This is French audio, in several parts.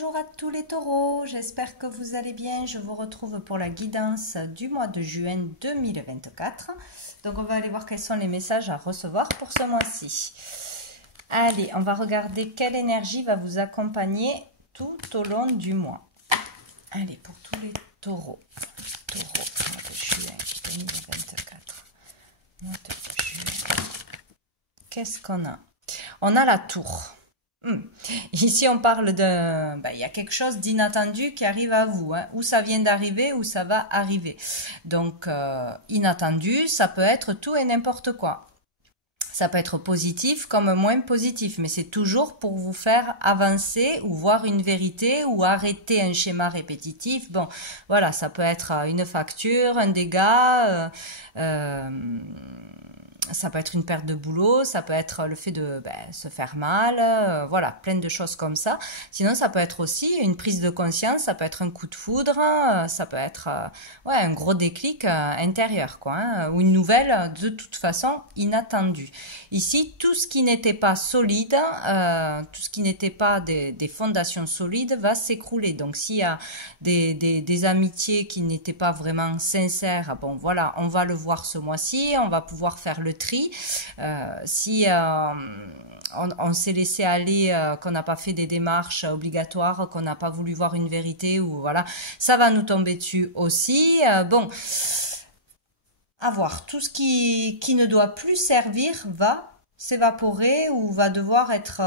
Bonjour à tous les taureaux, j'espère que vous allez bien. Je vous retrouve pour la guidance du mois de juin 2024. Donc on va aller voir quels sont les messages à recevoir pour ce mois-ci. Allez, on va regarder quelle énergie va vous accompagner tout au long du mois. Allez, pour tous les taureaux. Mois de juin 2024. Mois de juin. Qu'est-ce qu'on a? On a la tour. Ici, on parle de... il y a quelque chose d'inattendu qui arrive à vous. Ou ça vient d'arriver, ou ça va arriver. Donc, inattendu, ça peut être tout et n'importe quoi. Ça peut être positif comme moins positif, mais c'est toujours pour vous faire avancer ou voir une vérité ou arrêter un schéma répétitif. Bon, voilà, ça peut être une facture, un dégât... ça peut être une perte de boulot, ça peut être le fait de se faire mal, voilà, plein de choses comme ça. Sinon, ça peut être aussi une prise de conscience, ça peut être un coup de foudre, ça peut être un gros déclic intérieur, quoi, ou une nouvelle de toute façon inattendue. Ici, tout ce qui n'était pas solide, tout ce qui n'était pas des fondations solides va s'écrouler. Donc, s'il y a des amitiés qui n'étaient pas vraiment sincères, bon, voilà, on va le voir ce mois-ci, on va pouvoir faire le tri. Si on s'est laissé aller, qu'on n'a pas fait des démarches obligatoires, qu'on n'a pas voulu voir une vérité, ou voilà, ça va nous tomber dessus aussi. Bon, à voir, tout ce qui ne doit plus servir va s'évaporer ou va devoir être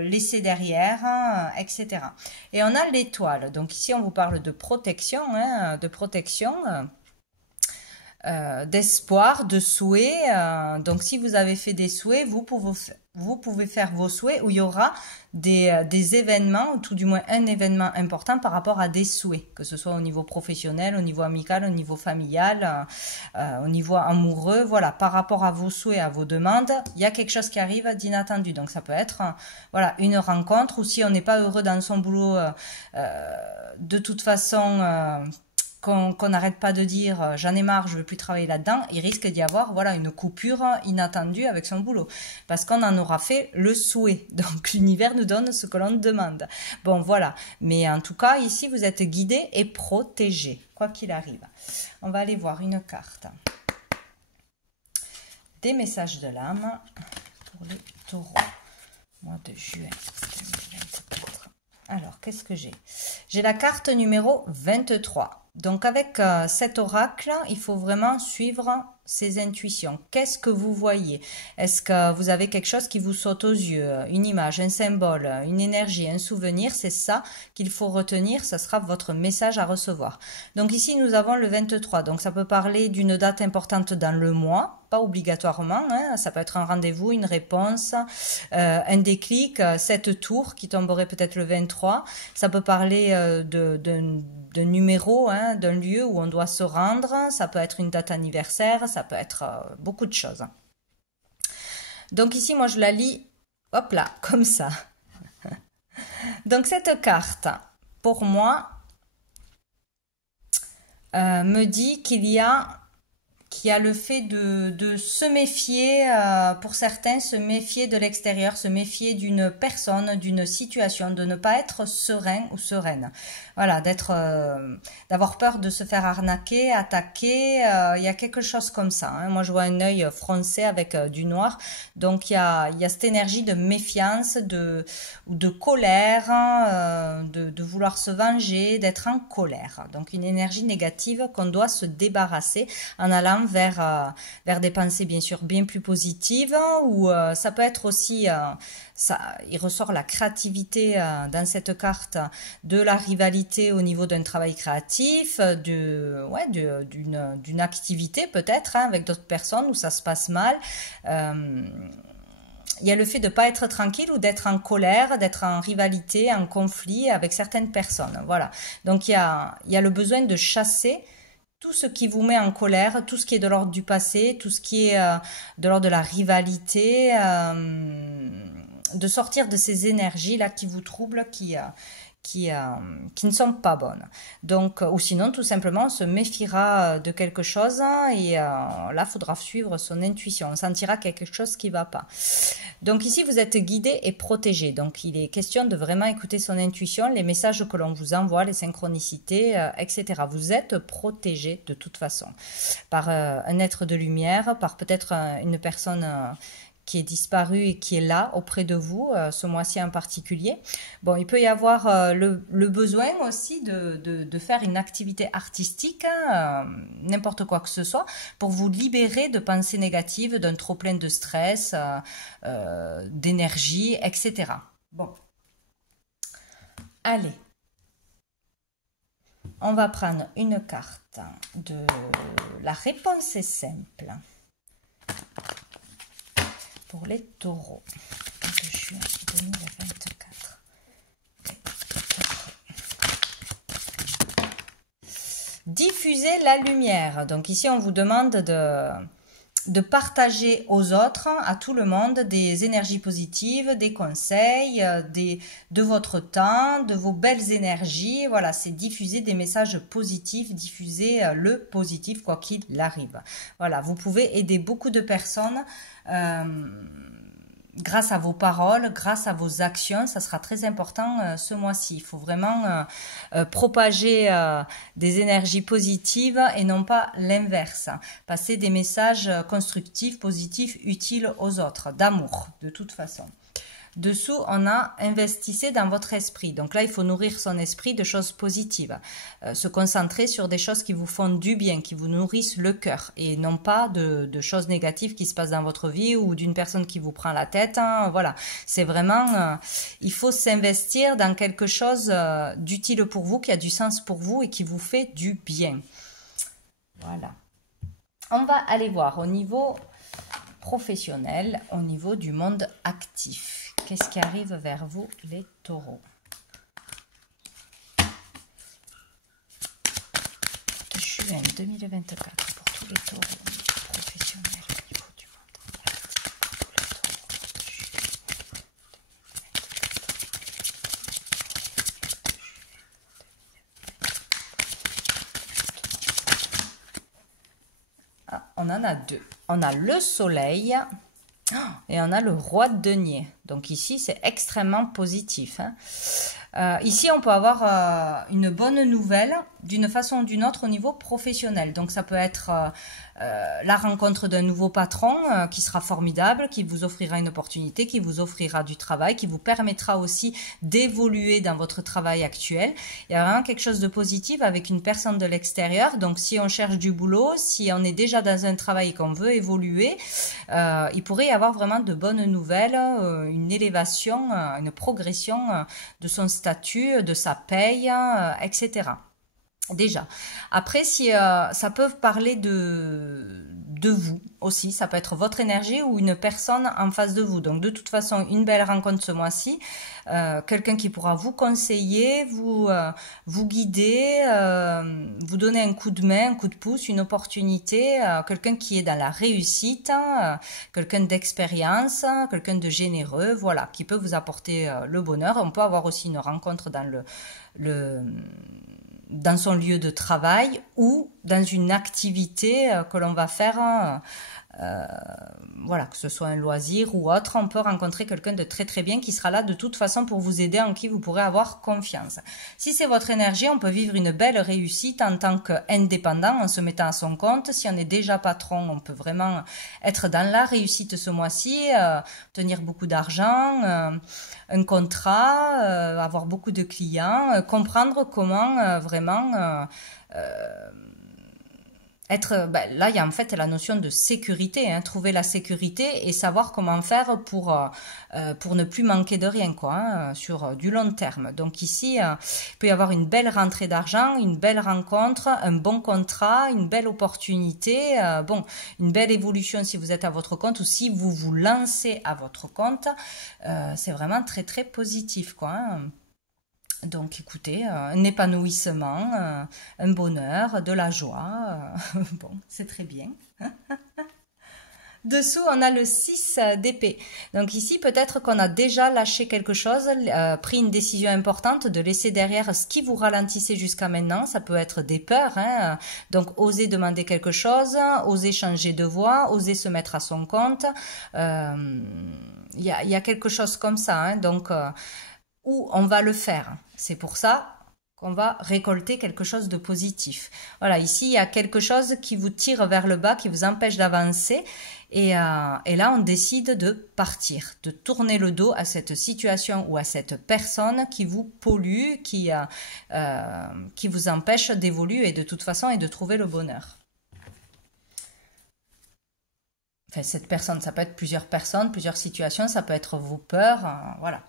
laissé derrière, etc. Et on a l'étoile. Donc ici, on vous parle de protection, d'espoir, de souhait. Donc si vous avez fait des souhaits, vous pouvez faire vos souhaits où il y aura des événements, ou tout du moins un événement important par rapport à des souhaits, que ce soit au niveau professionnel, au niveau amical, au niveau familial, au niveau amoureux, voilà, par rapport à vos souhaits, à vos demandes, il y a quelque chose qui arrive d'inattendu. Donc ça peut être voilà, une rencontre, ou si on n'est pas heureux dans son boulot, de toute façon... qu'on n'arrête pas de dire j'en ai marre, je veux plus travailler là-dedans, il risque d'y avoir voilà une coupure inattendue avec son boulot parce qu'on en aura fait le souhait. Donc l'univers nous donne ce que l'on demande. Bon voilà, mais en tout cas ici vous êtes guidé et protégé quoi qu'il arrive. On va aller voir une carte des messages de l'âme pour les taureaux mois de juin 2024. Alors qu'est-ce que j'ai? J'ai la carte numéro 23. Donc avec cet oracle, il faut vraiment suivre ses intuitions. Qu'est-ce que vous voyez? Est-ce que vous avez quelque chose qui vous saute aux yeux? Une image, un symbole, une énergie, un souvenir? C'est ça qu'il faut retenir. Ça sera votre message à recevoir. Donc ici, nous avons le 23. Donc ça peut parler d'une date importante dans le mois. Pas obligatoirement, hein. Ça peut être un rendez-vous, une réponse, un déclic, cette tour qui tomberait peut-être le 23. Ça peut parler d'un numéro, hein, d'un lieu où on doit se rendre. Ça peut être une date anniversaire, ça peut être beaucoup de choses. Donc ici, moi, je la lis, hop là, comme ça. Donc cette carte, pour moi, me dit qu'il y a le fait de se méfier, pour certains, se méfier de l'extérieur, se méfier d'une personne, d'une situation, de ne pas être serein ou sereine. Voilà, d'avoir peur de se faire arnaquer, attaquer, il y a quelque chose comme ça. Hein. Moi, je vois un œil froncé avec du noir. Donc, il y a cette énergie de méfiance, ou de colère, de vouloir se venger, d'être en colère. Donc, une énergie négative qu'on doit se débarrasser en allant vers des pensées bien sûr bien plus positives, ou ça peut être aussi, il ressort la créativité dans cette carte, de la rivalité au niveau d'un travail créatif, d'une activité peut-être hein, avec d'autres personnes où ça se passe mal. Il y a le fait de ne pas être tranquille ou d'être en colère, d'être en rivalité, en conflit avec certaines personnes. Voilà. Donc il y a le besoin de chasser tout ce qui vous met en colère, tout ce qui est de l'ordre du passé, tout ce qui est de l'ordre de la rivalité, de sortir de ces énergies-là qui vous troublent, qui qui ne sont pas bonnes. Donc, ou sinon, tout simplement, on se méfiera de quelque chose et là, il faudra suivre son intuition. On sentira quelque chose qui ne va pas. Donc ici, vous êtes guidé et protégé. Donc, il est question de vraiment écouter son intuition, les messages que l'on vous envoie, les synchronicités, etc. Vous êtes protégé de toute façon par un être de lumière, par peut-être une personne qui est disparu et qui est là auprès de vous, ce mois-ci en particulier. Bon, il peut y avoir le besoin aussi de faire une activité artistique, n'importe quoi que ce soit, pour vous libérer de pensées négatives, d'un trop-plein de stress, d'énergie, etc. Bon. Allez. On va prendre une carte de la réponse est simple. Pour les taureaux de juin 2024. Diffuser la lumière. Donc ici, on vous demande de partager aux autres, à tout le monde, des énergies positives, des conseils, de votre temps, de vos belles énergies. Voilà, c'est diffuser des messages positifs, diffuser le positif quoi qu'il arrive. Voilà, vous pouvez aider beaucoup de personnes grâce à vos paroles, grâce à vos actions. Ça sera très important ce mois-ci. Il faut vraiment propager des énergies positives et non pas l'inverse. Passer des messages constructifs, positifs, utiles aux autres, d'amour, de toute façon. Dessous, on a investissez dans votre esprit. Donc là, il faut nourrir son esprit de choses positives. Se concentrer sur des choses qui vous font du bien, qui vous nourrissent le cœur. Et non pas de choses négatives qui se passent dans votre vie ou d'une personne qui vous prend la tête. Hein. Voilà, c'est vraiment... il faut s'investir dans quelque chose d'utile pour vous, qui a du sens pour vous et qui vous fait du bien. Voilà. On va aller voir au niveau professionnel, au niveau du monde actif. Qu'est-ce qui arrive vers vous, les taureaux? De juin 2024 pour tous les taureaux professionnels au niveau du monde actif. Pour tous les taureaux de juin 2024. Ah, on en a deux. On a le soleil et on a le roi de denier. Donc ici, c'est extrêmement positif. Hein. Ici, on peut avoir une bonne nouvelle d'une façon ou d'une autre au niveau professionnel. Donc ça peut être la rencontre d'un nouveau patron qui sera formidable, qui vous offrira une opportunité, qui vous offrira du travail, qui vous permettra aussi d'évoluer dans votre travail actuel. Il y a vraiment quelque chose de positif avec une personne de l'extérieur. Donc si on cherche du boulot, si on est déjà dans un travail et qu'on veut évoluer, il pourrait y avoir vraiment de bonnes nouvelles, une élévation, une progression de son statut, de sa paye, etc. Déjà. Après, si ça peut parler de vous aussi, ça peut être votre énergie ou une personne en face de vous. Donc de toute façon, une belle rencontre ce mois-ci, quelqu'un qui pourra vous conseiller, vous guider, vous donner un coup de main, un coup de pouce, une opportunité, quelqu'un qui est dans la réussite, quelqu'un d'expérience, quelqu'un de généreux, voilà, qui peut vous apporter le bonheur. On peut avoir aussi une rencontre dans son lieu de travail ou dans une activité que l'on va faire, voilà, que ce soit un loisir ou autre, on peut rencontrer quelqu'un de très très bien qui sera là de toute façon pour vous aider, en qui vous pourrez avoir confiance. Si c'est votre énergie, on peut vivre une belle réussite en tant qu'indépendant, en se mettant à son compte. Si on est déjà patron, on peut vraiment être dans la réussite ce mois-ci, obtenir beaucoup d'argent, un contrat, avoir beaucoup de clients, comprendre comment vraiment être, là il y a en fait la notion de sécurité, hein, trouver la sécurité et savoir comment faire pour ne plus manquer de rien, quoi, hein, sur du long terme. Donc ici, il peut y avoir une belle rentrée d'argent, une belle rencontre, un bon contrat, une belle opportunité, bon, une belle évolution si vous êtes à votre compte ou si vous vous lancez à votre compte, c'est vraiment très très positif, quoi, hein. Donc écoutez, un épanouissement, un bonheur, de la joie, bon, c'est très bien. Dessous, on a le 6 d'épée. Donc ici, peut-être qu'on a déjà lâché quelque chose, pris une décision importante de laisser derrière ce qui vous ralentissait jusqu'à maintenant. Ça peut être des peurs, hein. Donc oser demander quelque chose, oser changer de voie, oser se mettre à son compte. Il y a quelque chose comme ça, hein. Donc, où on va le faire. C'est pour ça qu'on va récolter quelque chose de positif. Voilà, ici, il y a quelque chose qui vous tire vers le bas, qui vous empêche d'avancer. Et là, on décide de partir, de tourner le dos à cette situation ou à cette personne qui vous pollue, qui vous empêche d'évoluer de toute façon et de trouver le bonheur. Enfin, cette personne, ça peut être plusieurs personnes, plusieurs situations, ça peut être vos peurs, voilà.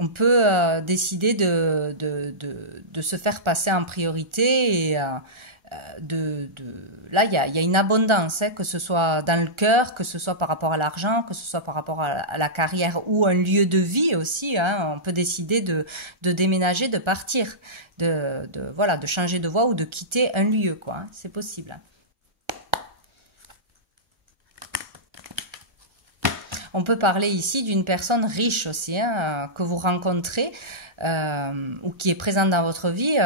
On peut décider de se faire passer en priorité et là il y a une abondance, hein, que ce soit dans le cœur, que ce soit par rapport à l'argent, que ce soit par rapport à la carrière ou un lieu de vie aussi, hein. On peut décider de déménager, de partir, voilà, de changer de voie ou de quitter un lieu, quoi, hein. C'est possible, hein. On peut parler ici d'une personne riche aussi, hein, que vous rencontrez ou qui est présente dans votre vie,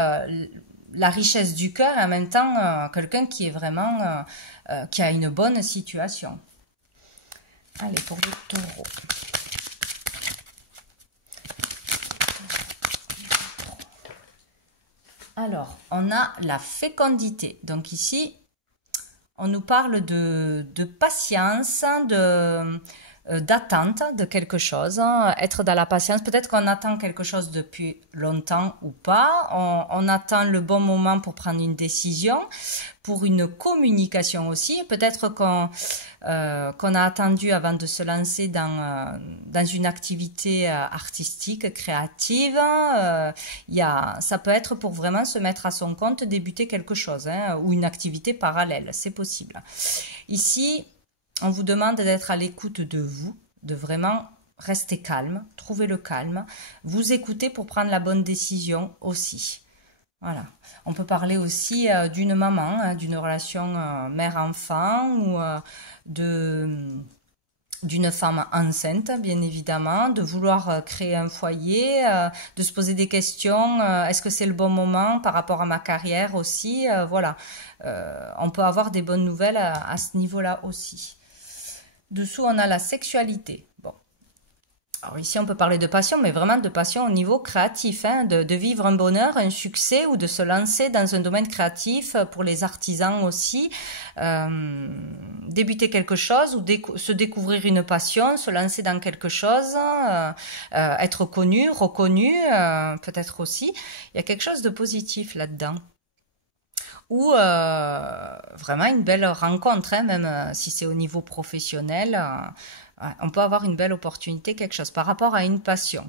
la richesse du cœur et en même temps quelqu'un qui est vraiment, qui a une bonne situation. Allez, pour le taureau. Alors, on a la fécondité. Donc ici, on nous parle de patience, d'attente de quelque chose, hein, être dans la patience. Peut-être qu'on attend quelque chose depuis longtemps ou pas. On attend le bon moment pour prendre une décision, pour une communication aussi. Peut-être qu'on a attendu avant de se lancer dans une activité artistique, créative. Ça peut être pour vraiment se mettre à son compte, débuter quelque chose, hein, ou une activité parallèle. C'est possible. Ici, on vous demande d'être à l'écoute de vous, de vraiment rester calme, trouver le calme, vous écouter pour prendre la bonne décision aussi. Voilà. On peut parler aussi d'une maman, hein, d'une relation mère-enfant ou d'une femme enceinte, bien évidemment, de vouloir créer un foyer, de se poser des questions, est-ce que c'est le bon moment par rapport à ma carrière aussi, voilà. On peut avoir des bonnes nouvelles à ce niveau-là aussi. Dessous, on a la sexualité. Bon. Alors ici, on peut parler de passion, mais vraiment de passion au niveau créatif, hein, de vivre un bonheur, un succès ou de se lancer dans un domaine créatif pour les artisans aussi. Débuter quelque chose ou se découvrir une passion, se lancer dans quelque chose, être connu, reconnu, peut-être aussi. Il y a quelque chose de positif là-dedans. Ou vraiment une belle rencontre, hein, même si c'est au niveau professionnel, on peut avoir une belle opportunité, quelque chose par rapport à une passion.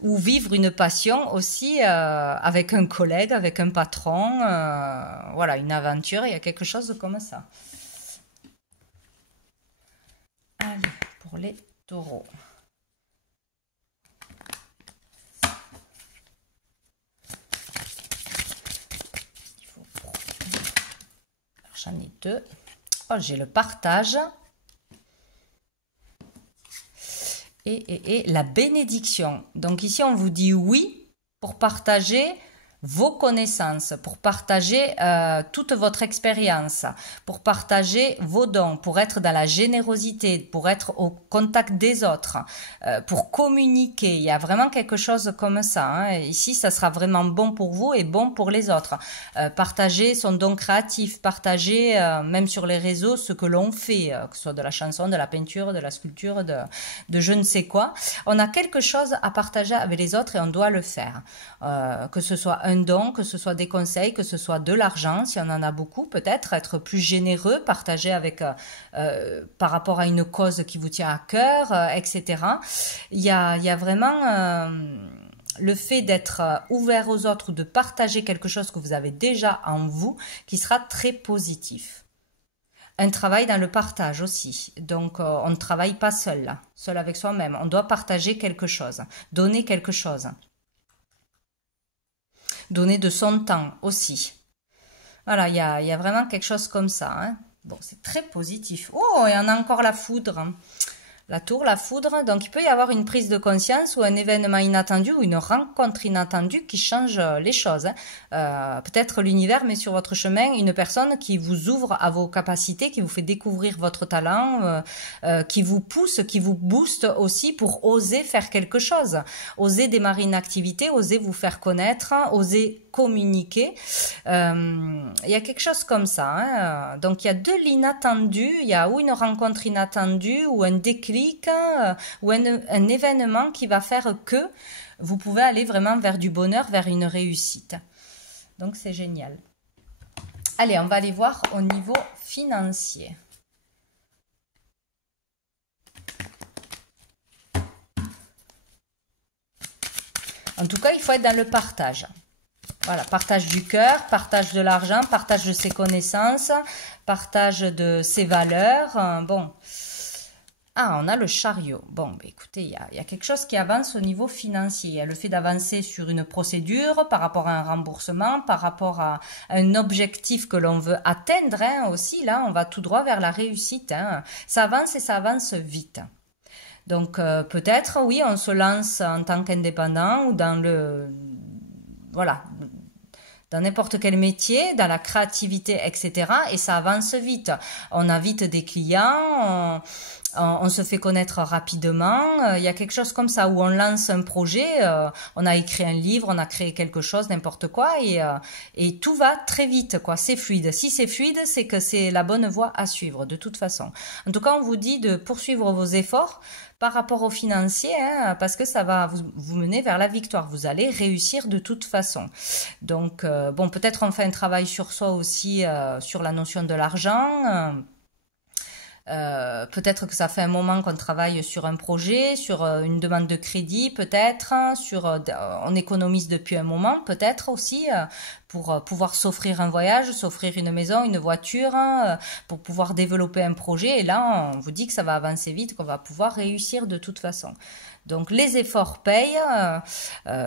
Ou vivre une passion aussi avec un collègue, avec un patron, voilà, une aventure, il y a quelque chose comme ça. Allez, pour les taureaux. J'en ai deux. Oh, j'ai le partage. Et la bénédiction. Donc ici, on vous dit oui pour partager vos connaissances, pour partager toute votre expérience, pour partager vos dons, pour être dans la générosité, pour être au contact des autres, pour communiquer. Il y a vraiment quelque chose comme ça, hein. Ici, ça sera vraiment bon pour vous et bon pour les autres. Partager son don créatif, partager même sur les réseaux ce que l'on fait, que ce soit de la chanson, de la peinture, de la sculpture, de je ne sais quoi. On a quelque chose à partager avec les autres et on doit le faire. Que ce soit un don, que ce soit des conseils, que ce soit de l'argent, si on en a beaucoup, peut-être être plus généreux, partager avec par rapport à une cause qui vous tient à cœur, etc. Il y a vraiment le fait d'être ouvert aux autres ou de partager quelque chose que vous avez déjà en vous qui sera très positif. Un travail dans le partage aussi. Donc, on ne travaille pas seul, là, seul avec soi-même. On doit partager quelque chose, donner quelque chose. Donner de son temps aussi. Voilà, il y a vraiment quelque chose comme ça, hein. Bon, c'est très positif. Oh, et on a encore la foudre. La tour, la foudre, donc il peut y avoir une prise de conscience ou un événement inattendu ou une rencontre inattendue qui change les choses. Peut-être l'univers met sur votre chemin une personne qui vous ouvre à vos capacités, qui vous fait découvrir votre talent, qui vous pousse, qui vous booste aussi pour oser faire quelque chose, oser démarrer une activité, oser vous faire connaître, oser communiquer. Il y a quelque chose comme ça. Hein. Donc il y a de l'inattendu, il y a ou une rencontre inattendue ou un déclic ou un événement qui va faire que vous pouvez aller vraiment vers du bonheur, vers une réussite. Donc c'est génial. Allez, on va aller voir au niveau financier. En tout cas, il faut être dans le partage. Voilà, partage du cœur, partage de l'argent, partage de ses connaissances, partage de ses valeurs. Bon. Ah, on a le chariot. Bon, bah, écoutez, il y a quelque chose qui avance au niveau financier. Il y a le fait d'avancer sur une procédure par rapport à un remboursement, par rapport à un objectif que l'on veut atteindre. Hein, aussi, là, on va tout droit vers la réussite. Hein. Ça avance et ça avance vite. Donc, peut-être, oui, on se lance en tant qu'indépendant ou dans le... Voilà, dans n'importe quel métier, dans la créativité, etc. Et ça avance vite. On a vite des clients, on se fait connaître rapidement. Il y a quelque chose comme ça où on lance un projet, on a écrit un livre, on a créé quelque chose, n'importe quoi, et tout va très vite, quoi. C'est fluide. Si c'est fluide, c'est que c'est la bonne voie à suivre, de toute façon. En tout cas, on vous dit de poursuivre vos efforts par rapport au financier, hein, parce que ça va vous mener vers la victoire. Vous allez réussir de toute façon. Donc, bon, peut-être on fait un travail sur soi aussi, sur la notion de l'argent. Peut-être que ça fait un moment qu'on travaille sur un projet, sur une demande de crédit, peut-être, on économise depuis un moment, peut-être aussi, pour pouvoir s'offrir un voyage, s'offrir une maison, une voiture, pour pouvoir développer un projet. Et là, on vous dit que ça va avancer vite, qu'on va pouvoir réussir de toute façon. Donc les efforts payent,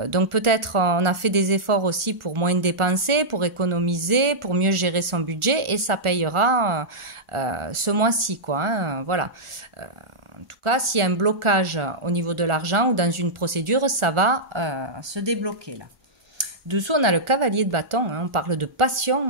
donc peut-être on a fait des efforts aussi pour moins dépenser, pour économiser, pour mieux gérer son budget et ça payera ce mois-ci, quoi. Hein, voilà. En tout cas, s'il y a un blocage au niveau de l'argent ou dans une procédure, ça va se débloquer là. Dessous, on a le cavalier de bâton, hein, on parle de passion,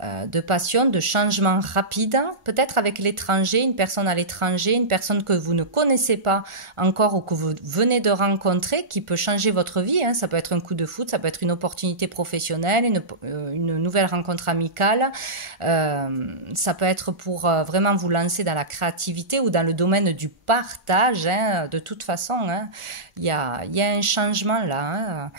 de changement rapide, peut-être avec l'étranger, une personne à l'étranger, une personne que vous ne connaissez pas encore ou que vous venez de rencontrer, qui peut changer votre vie. Hein. Ça peut être un coup de foot, ça peut être une opportunité professionnelle, une nouvelle rencontre amicale. Ça peut être pour vraiment vous lancer dans la créativité ou dans le domaine du partage. Hein. De toute façon, hein. Il y a un changement là. Hein.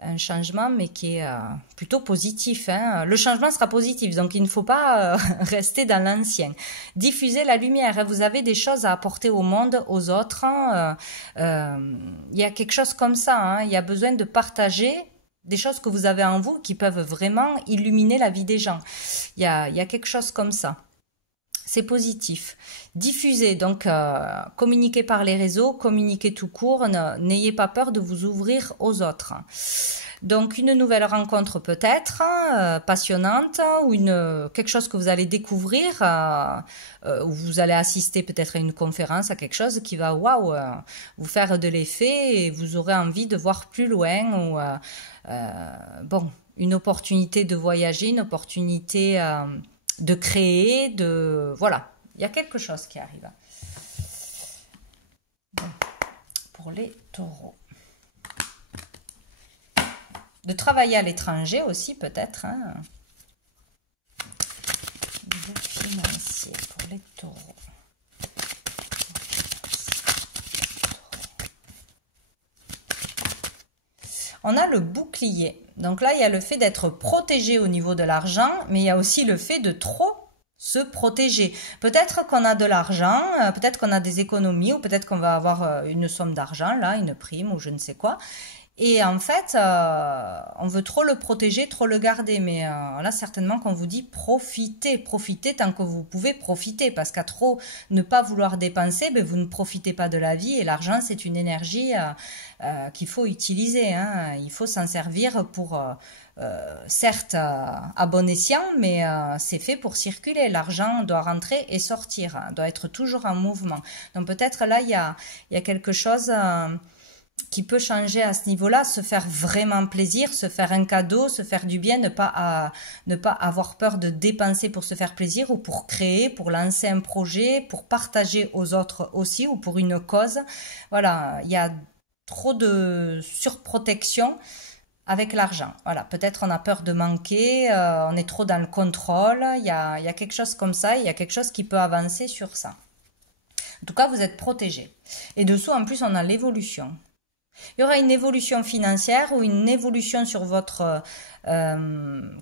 Un changement, mais qui est plutôt positif. Hein. Le changement sera positif, donc il ne faut pas rester dans l'ancien. Diffusez la lumière. Hein. Vous avez des choses à apporter au monde, aux autres. Hein. Il y a quelque chose comme ça. Hein. Il y a besoin de partager des choses que vous avez en vous qui peuvent vraiment illuminer la vie des gens. Il y a quelque chose comme ça. C'est positif. Diffusez, donc communiquez par les réseaux, communiquez tout court, n'ayez pas peur de vous ouvrir aux autres. Donc une nouvelle rencontre peut-être, passionnante, ou quelque chose que vous allez découvrir, où vous allez assister peut-être à une conférence, à quelque chose qui va vous faire de l'effet et vous aurez envie de voir plus loin, ou bon, une opportunité de voyager, une opportunité de créer, voilà, il y a quelque chose qui arrive. Bon, pour les taureaux. De travailler à l'étranger aussi, peut-être. Hein. Le financier pour les taureaux. On a le bouclier. Donc là, il y a le fait d'être protégé au niveau de l'argent, mais il y a aussi le fait de trop se protéger. Peut-être qu'on a de l'argent, peut-être qu'on a des économies, ou peut-être qu'on va avoir une somme d'argent, là, une prime, ou je ne sais quoi. Et en fait, on veut trop le protéger, trop le garder. Mais là, certainement qu'on vous dit profitez, profitez tant que vous pouvez profiter. Parce qu'à trop ne pas vouloir dépenser, ben, vous ne profitez pas de la vie. Et l'argent, c'est une énergie qu'il faut utiliser, hein. Il faut s'en servir pour, certes, à bon escient, mais c'est fait pour circuler. L'argent doit rentrer et sortir, hein, doit être toujours en mouvement. Donc peut-être là, il y a quelque chose qui peut changer à ce niveau-là, se faire vraiment plaisir, se faire un cadeau, se faire du bien, ne pas avoir peur de dépenser pour se faire plaisir ou pour créer, pour lancer un projet, pour partager aux autres aussi ou pour une cause. Voilà, il y a trop de surprotection avec l'argent. Voilà, peut-être on a peur de manquer, on est trop dans le contrôle, il y a quelque chose comme ça, il y a quelque chose qui peut avancer sur ça. En tout cas, vous êtes protégé. Et dessous, en plus, on a l'évolution. Il y aura une évolution financière ou une évolution sur votre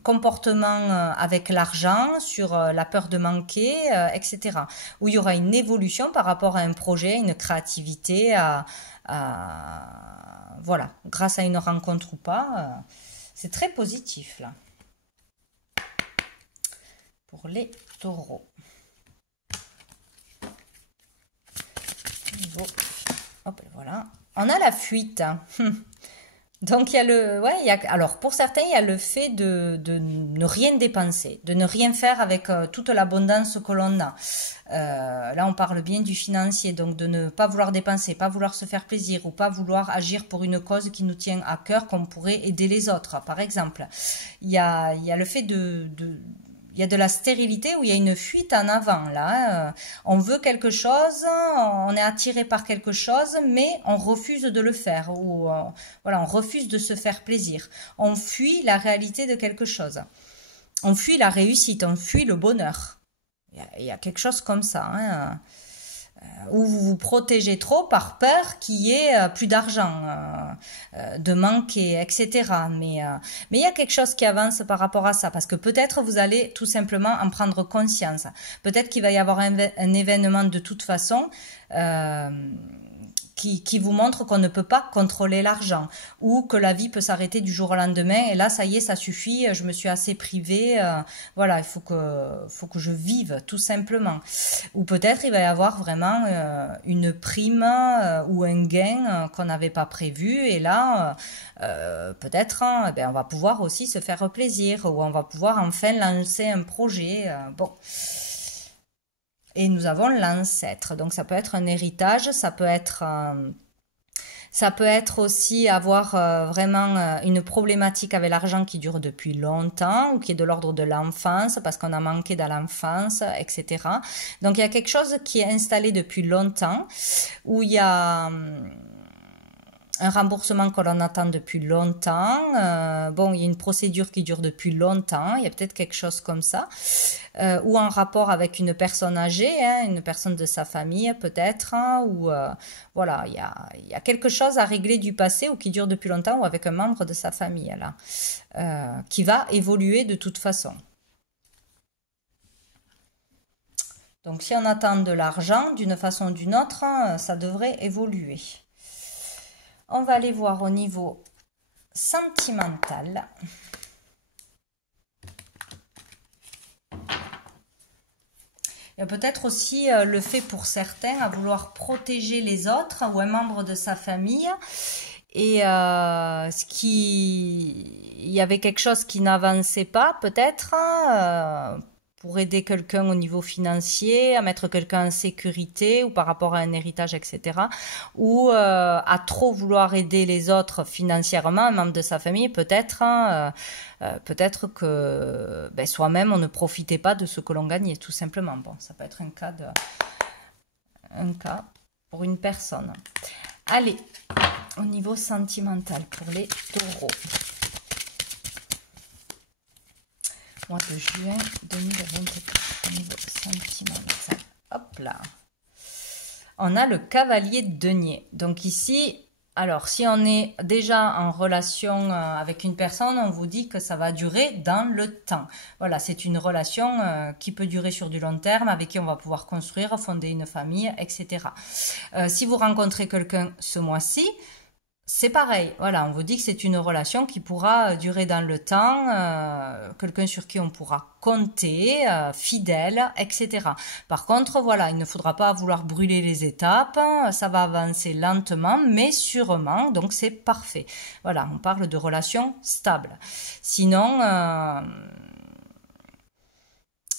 comportement avec l'argent, sur la peur de manquer, etc. Ou il y aura une évolution par rapport à un projet, une créativité, voilà, grâce à une rencontre ou pas. C'est très positif là pour les taureaux. Hop, voilà. On a la fuite. Donc, il y a alors pour certains, il y a le fait de ne rien dépenser, de ne rien faire avec toute l'abondance que l'on a. Là, on parle bien du financier, donc de ne pas vouloir dépenser, pas vouloir se faire plaisir ou pas vouloir agir pour une cause qui nous tient à cœur, qu'on pourrait aider les autres, par exemple. Il y a le fait il y a de la stérilité où il y a une fuite en avant là. On veut quelque chose, on est attiré par quelque chose, mais on refuse de le faire ou voilà, on refuse de se faire plaisir. On fuit la réalité de quelque chose. On fuit la réussite, on fuit le bonheur. Il y a quelque chose comme ça, hein, où vous vous protégez trop par peur qu'il y ait plus d'argent, de manquer, etc. Mais il y a quelque chose qui avance par rapport à ça, parce que peut-être vous allez tout simplement en prendre conscience. Peut-être qu'il va y avoir un événement de toute façon qui vous montre qu'on ne peut pas contrôler l'argent ou que la vie peut s'arrêter du jour au lendemain et là ça y est, ça suffit, je me suis assez privée, voilà, il faut que je vive tout simplement. Ou peut-être il va y avoir vraiment une prime ou un gain qu'on n'avait pas prévu et là peut-être on va pouvoir aussi se faire plaisir ou on va pouvoir enfin lancer un projet. Bon. Et nous avons l'ancêtre. Donc ça peut être un héritage, ça peut être aussi avoir vraiment une problématique avec l'argent qui dure depuis longtemps ou qui est de l'ordre de l'enfance parce qu'on a manqué dans l'enfance, etc. Donc il y a quelque chose qui est installé depuis longtemps où il y a un remboursement que l'on attend depuis longtemps. Bon, il y a une procédure qui dure depuis longtemps. Il y a peut-être quelque chose comme ça. Ou en rapport avec une personne âgée, hein, une personne de sa famille peut-être. Hein, ou voilà, il y a quelque chose à régler du passé ou qui dure depuis longtemps ou avec un membre de sa famille là, qui va évoluer de toute façon. Donc si on attend de l'argent d'une façon ou d'une autre, hein, ça devrait évoluer. On va aller voir au niveau sentimental. Il y a peut-être aussi le fait pour certains à vouloir protéger les autres ou un membre de sa famille. Et il y avait quelque chose qui n'avançait pas peut-être. Pour aider quelqu'un au niveau financier, à mettre quelqu'un en sécurité ou par rapport à un héritage, etc. Ou à trop vouloir aider les autres financièrement, un membre de sa famille, peut-être peut-être que soi-même on ne profitait pas de ce que l'on gagnait, tout simplement. Bon, ça peut être un cas pour une personne. Allez, au niveau sentimental pour les taureaux. Mois de juin 2024, au niveau sentimental. Hop là. On a le cavalier de denier. Donc ici, alors si on est déjà en relation avec une personne, on vous dit que ça va durer dans le temps. Voilà, c'est une relation qui peut durer sur du long terme, avec qui on va pouvoir construire, fonder une famille, etc. Si vous rencontrez quelqu'un ce mois-ci, C'est pareil, voilà, on vous dit que c'est une relation qui pourra durer dans le temps, quelqu'un sur qui on pourra compter, fidèle, etc. Par contre, voilà, il ne faudra pas vouloir brûler les étapes, ça va avancer lentement, mais sûrement, donc c'est parfait. Voilà, on parle de relation stable. Sinon,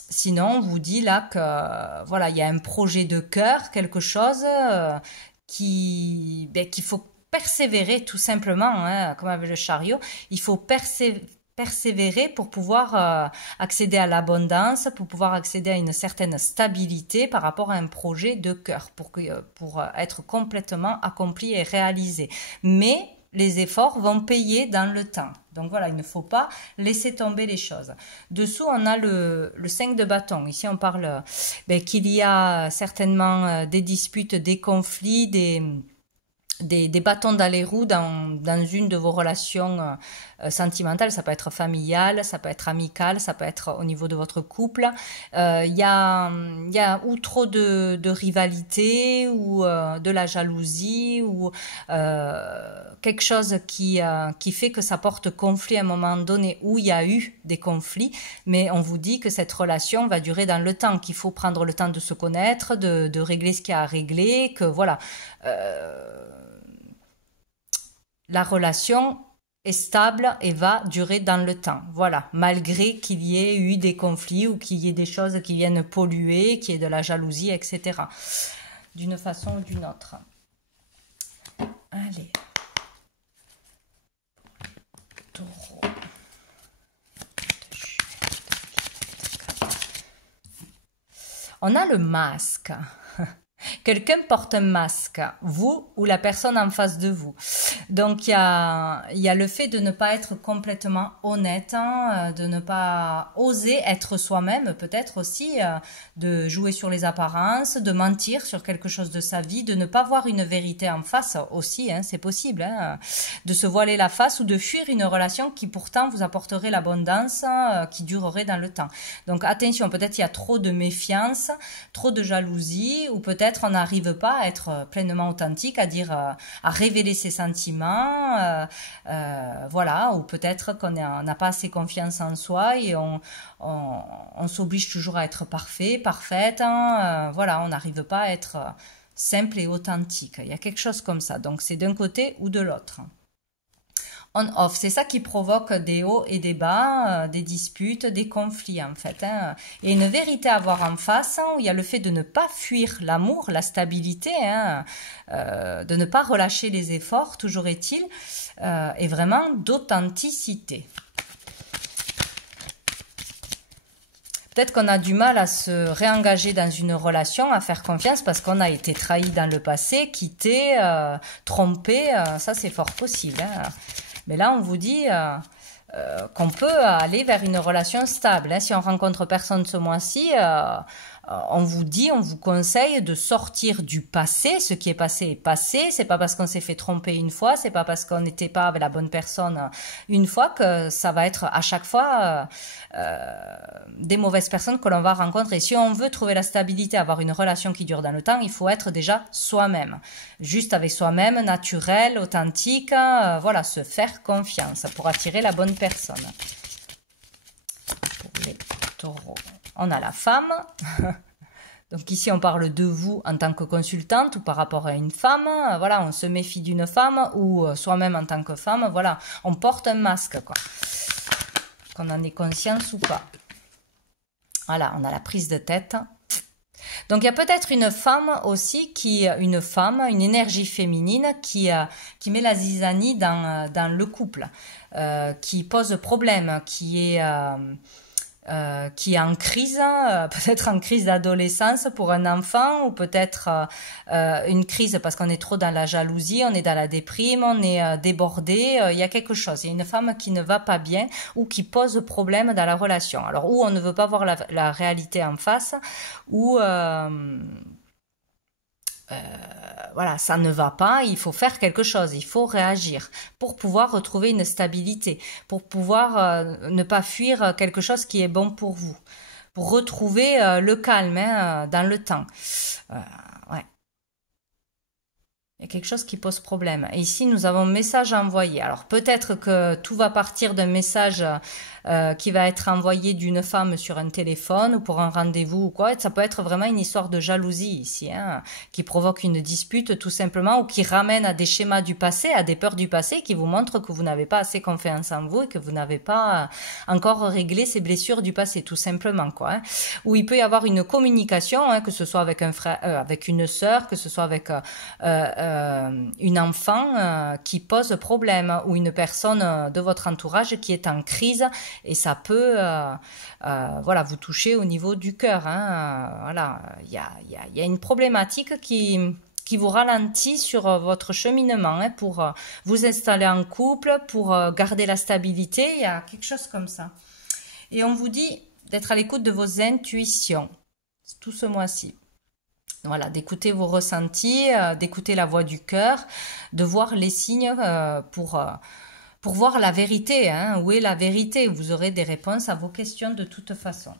sinon, on vous dit là que, voilà, il y a un projet de cœur, quelque chose qu'il faut persévérer tout simplement, hein, comme avec le chariot. Il faut persévérer pour pouvoir accéder à l'abondance, pour pouvoir accéder à une certaine stabilité par rapport à un projet de cœur, pour être complètement accompli et réalisé. Mais les efforts vont payer dans le temps. Donc voilà, il ne faut pas laisser tomber les choses. Dessous, on a le 5 de bâton. Ici, on parle qu'il y a certainement des disputes, des conflits, des bâtons dans les roues dans une de vos relations sentimentales. Ça peut être familial, ça peut être amical, ça peut être au niveau de votre couple. Il y a ou trop de rivalité ou de la jalousie ou quelque chose qui fait que ça porte conflit à un moment donné où il y a eu des conflits, mais on vous dit que cette relation va durer dans le temps, qu'il faut prendre le temps de se connaître, de régler ce qu'il y a à régler, que voilà. La relation est stable et va durer dans le temps. Voilà, malgré qu'il y ait eu des conflits ou qu'il y ait des choses qui viennent polluer, qu'il y ait de la jalousie, etc. D'une façon ou d'une autre. Allez. Taureau. On a le masque. Quelqu'un porte un masque, vous ou la personne en face de vous. Donc il y a le fait de ne pas être complètement honnête, hein, de ne pas oser être soi-même, peut-être aussi, de jouer sur les apparences, de mentir sur quelque chose de sa vie, de ne pas voir une vérité en face aussi, hein, c'est possible, hein, de se voiler la face ou de fuir une relation qui pourtant vous apporterait l'abondance, qui durerait dans le temps. Donc attention, peut-être il y a trop de méfiance, trop de jalousie, ou peut-être on n'arrive pas à être pleinement authentique, à dire, à révéler ses sentiments, voilà, ou peut-être qu'on n'a pas assez confiance en soi et on s'oblige toujours à être parfait, parfaite, hein, voilà, on n'arrive pas à être simple et authentique. Il y a quelque chose comme ça, donc c'est d'un côté ou de l'autre. On-off, c'est ça qui provoque des hauts et des bas, des disputes, des conflits en fait, hein. Et une vérité à voir en face, hein, où il y a le fait de ne pas fuir l'amour, la stabilité, hein, de ne pas relâcher les efforts, toujours est-il, et vraiment d'authenticité. Peut-être qu'on a du mal à se réengager dans une relation, à faire confiance parce qu'on a été trahi dans le passé, quitté, trompé, ça c'est fort possible, hein. Mais là, on vous dit qu'on peut aller vers une relation stable, hein. Si on rencontre personne ce mois-ci, on vous dit, on vous conseille de sortir du passé. Ce qui est passé. C'est pas parce qu'on s'est fait tromper une fois, c'est pas parce qu'on n'était pas avec la bonne personne une fois que ça va être à chaque fois des mauvaises personnes que l'on va rencontrer. Si on veut trouver la stabilité, avoir une relation qui dure dans le temps, il faut être déjà soi-même. Juste avec soi-même, naturel, authentique, voilà, se faire confiance pour attirer la bonne personne. Pour les taureaux. On a la femme. Donc ici, on parle de vous en tant que consultante ou par rapport à une femme. Voilà, on se méfie d'une femme ou soi-même en tant que femme. Voilà, on porte un masque, quoi. Qu'on en ait conscience ou pas. Voilà, on a la prise de tête. Donc il y a peut-être une femme aussi, une énergie féminine qui met la zizanie dans le couple, qui pose problème, qui est en crise, peut-être en crise d'adolescence pour un enfant, ou peut-être une crise parce qu'on est trop dans la jalousie, on est dans la déprime, on est débordé, il y a quelque chose. Il y a une femme qui ne va pas bien ou qui pose problème dans la relation. Alors, ou on ne veut pas voir la réalité en face, ou voilà, ça ne va pas, il faut faire quelque chose, il faut réagir pour pouvoir retrouver une stabilité, pour pouvoir ne pas fuir quelque chose qui est bon pour vous, pour retrouver le calme, hein, dans le temps. Ouais. Il y a quelque chose qui pose problème. Et ici, nous avons message à envoyer. Alors peut-être que tout va partir d'un message qui va être envoyé d'une femme sur un téléphone ou pour un rendez-vous ou quoi. Et ça peut être vraiment une histoire de jalousie ici, hein, qui provoque une dispute tout simplement ou qui ramène à des schémas du passé, à des peurs du passé qui vous montrent que vous n'avez pas assez confiance en vous et que vous n'avez pas encore réglé ces blessures du passé tout simplement, quoi. Hein. Où il peut y avoir une communication, hein, que ce soit avec un frère, avec une sœur, que ce soit avec une enfant qui pose problème ou une personne de votre entourage qui est en crise et ça peut voilà, vous toucher au niveau du cœur. Hein. Voilà, il y a une problématique qui vous ralentit sur votre cheminement hein, pour vous installer en couple, pour garder la stabilité. Il y a quelque chose comme ça. Et on vous dit d'être à l'écoute de vos intuitions tout ce mois-ci. Voilà, d'écouter vos ressentis, d'écouter la voix du cœur, de voir les signes pour voir la vérité. Hein. Où est la vérité? Vous aurez des réponses à vos questions de toute façon.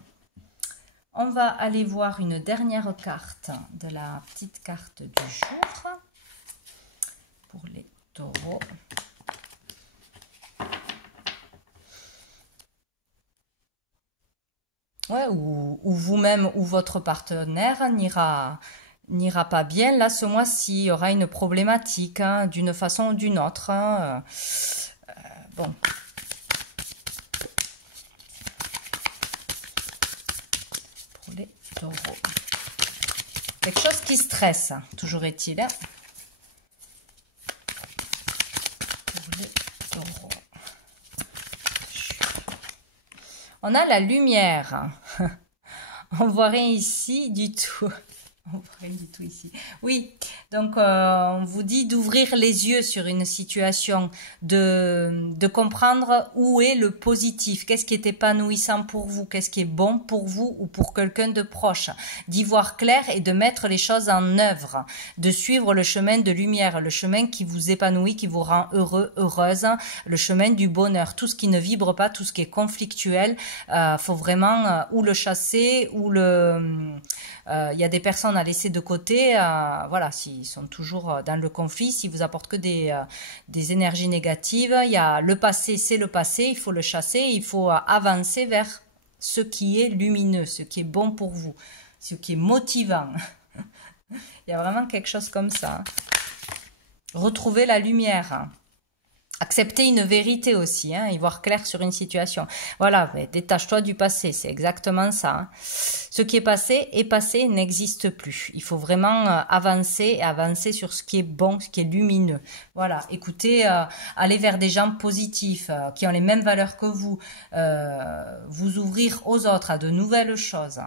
On va aller voir une dernière carte de la petite carte du jour pour les taureaux. Ouais, ou vous-même ou votre partenaire n'ira pas bien. Là, ce mois-ci, il y aura une problématique hein, d'une façon ou d'une autre. Hein. Bon. Pour les taureaux. Quelque chose qui stresse, toujours est-il. Hein. Pour les taureaux. On a la lumière. On voit rien ici du tout. On voit rien du tout ici. Oui, donc on vous dit d'ouvrir les yeux sur une situation, de comprendre où est le positif, qu'est-ce qui est épanouissant pour vous, qu'est-ce qui est bon pour vous ou pour quelqu'un de proche, d'y voir clair et de mettre les choses en œuvre, de suivre le chemin de lumière, le chemin qui vous épanouit, qui vous rend heureux, heureuse, le chemin du bonheur, tout ce qui ne vibre pas, tout ce qui est conflictuel, faut vraiment ou le chasser ou il y a des personnes à laisser de côté, voilà, s'ils sont toujours dans le conflit, s'ils vous apportent que des énergies négatives. Il y a le passé, c'est le passé, il faut le chasser, il faut avancer vers ce qui est lumineux, ce qui est bon pour vous, ce qui est motivant. Il y a vraiment quelque chose comme ça. Retrouver la lumière. Accepter une vérité aussi, hein, y voir clair sur une situation. Voilà, détache-toi du passé, c'est exactement ça. Hein. Ce qui est passé, n'existe plus. Il faut vraiment avancer et avancer sur ce qui est bon, ce qui est lumineux. Voilà, écoutez, aller vers des gens positifs, qui ont les mêmes valeurs que vous, vous ouvrir aux autres, à de nouvelles choses.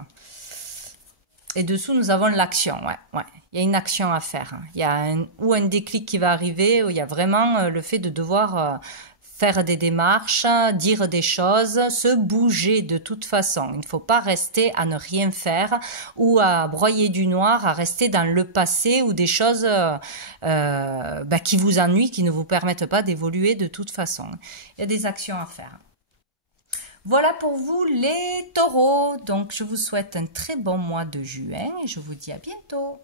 Et dessous, nous avons l'action, ouais. Il y a une action à faire. Il y a un déclic qui va arriver, où il y a vraiment le fait de devoir faire des démarches, dire des choses, se bouger de toute façon. Il ne faut pas rester à ne rien faire ou à broyer du noir, à rester dans le passé ou des choses qui vous ennuient, qui ne vous permettent pas d'évoluer de toute façon. Il y a des actions à faire. Voilà pour vous les taureaux. Donc je vous souhaite un très bon mois de juin et je vous dis à bientôt.